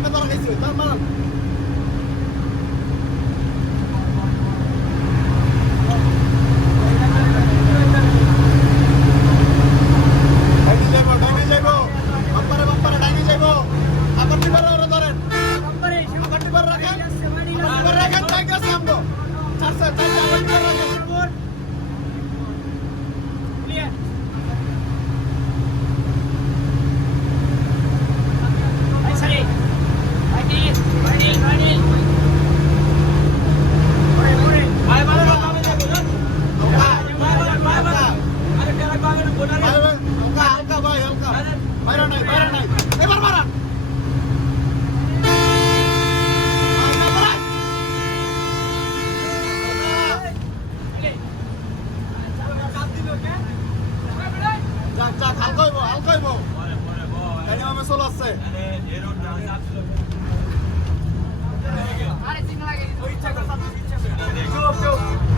আমি ধরা খাইছি তার মারান ডাইনে যাইবো বাম্পারে ডাইনে যাইবো আবার টিপারে ওরা ধরেন আবার টিপারে রাখেন আবার রাখেন তাই গেছে আমগো চারটা আবার টিপারে রাখেন ক্লিয়ার আই সরি রাইট ভাই ভালো নামে যাবো না আরে টেরা পাবে না বোনারে হালকা ভাই হালকা বাইরে নাই এবার মারা যাক হালকা হইব গাড়ি মামে চলে আসছে আরে চিন্তা লাগে ওই ইচ্ছা করে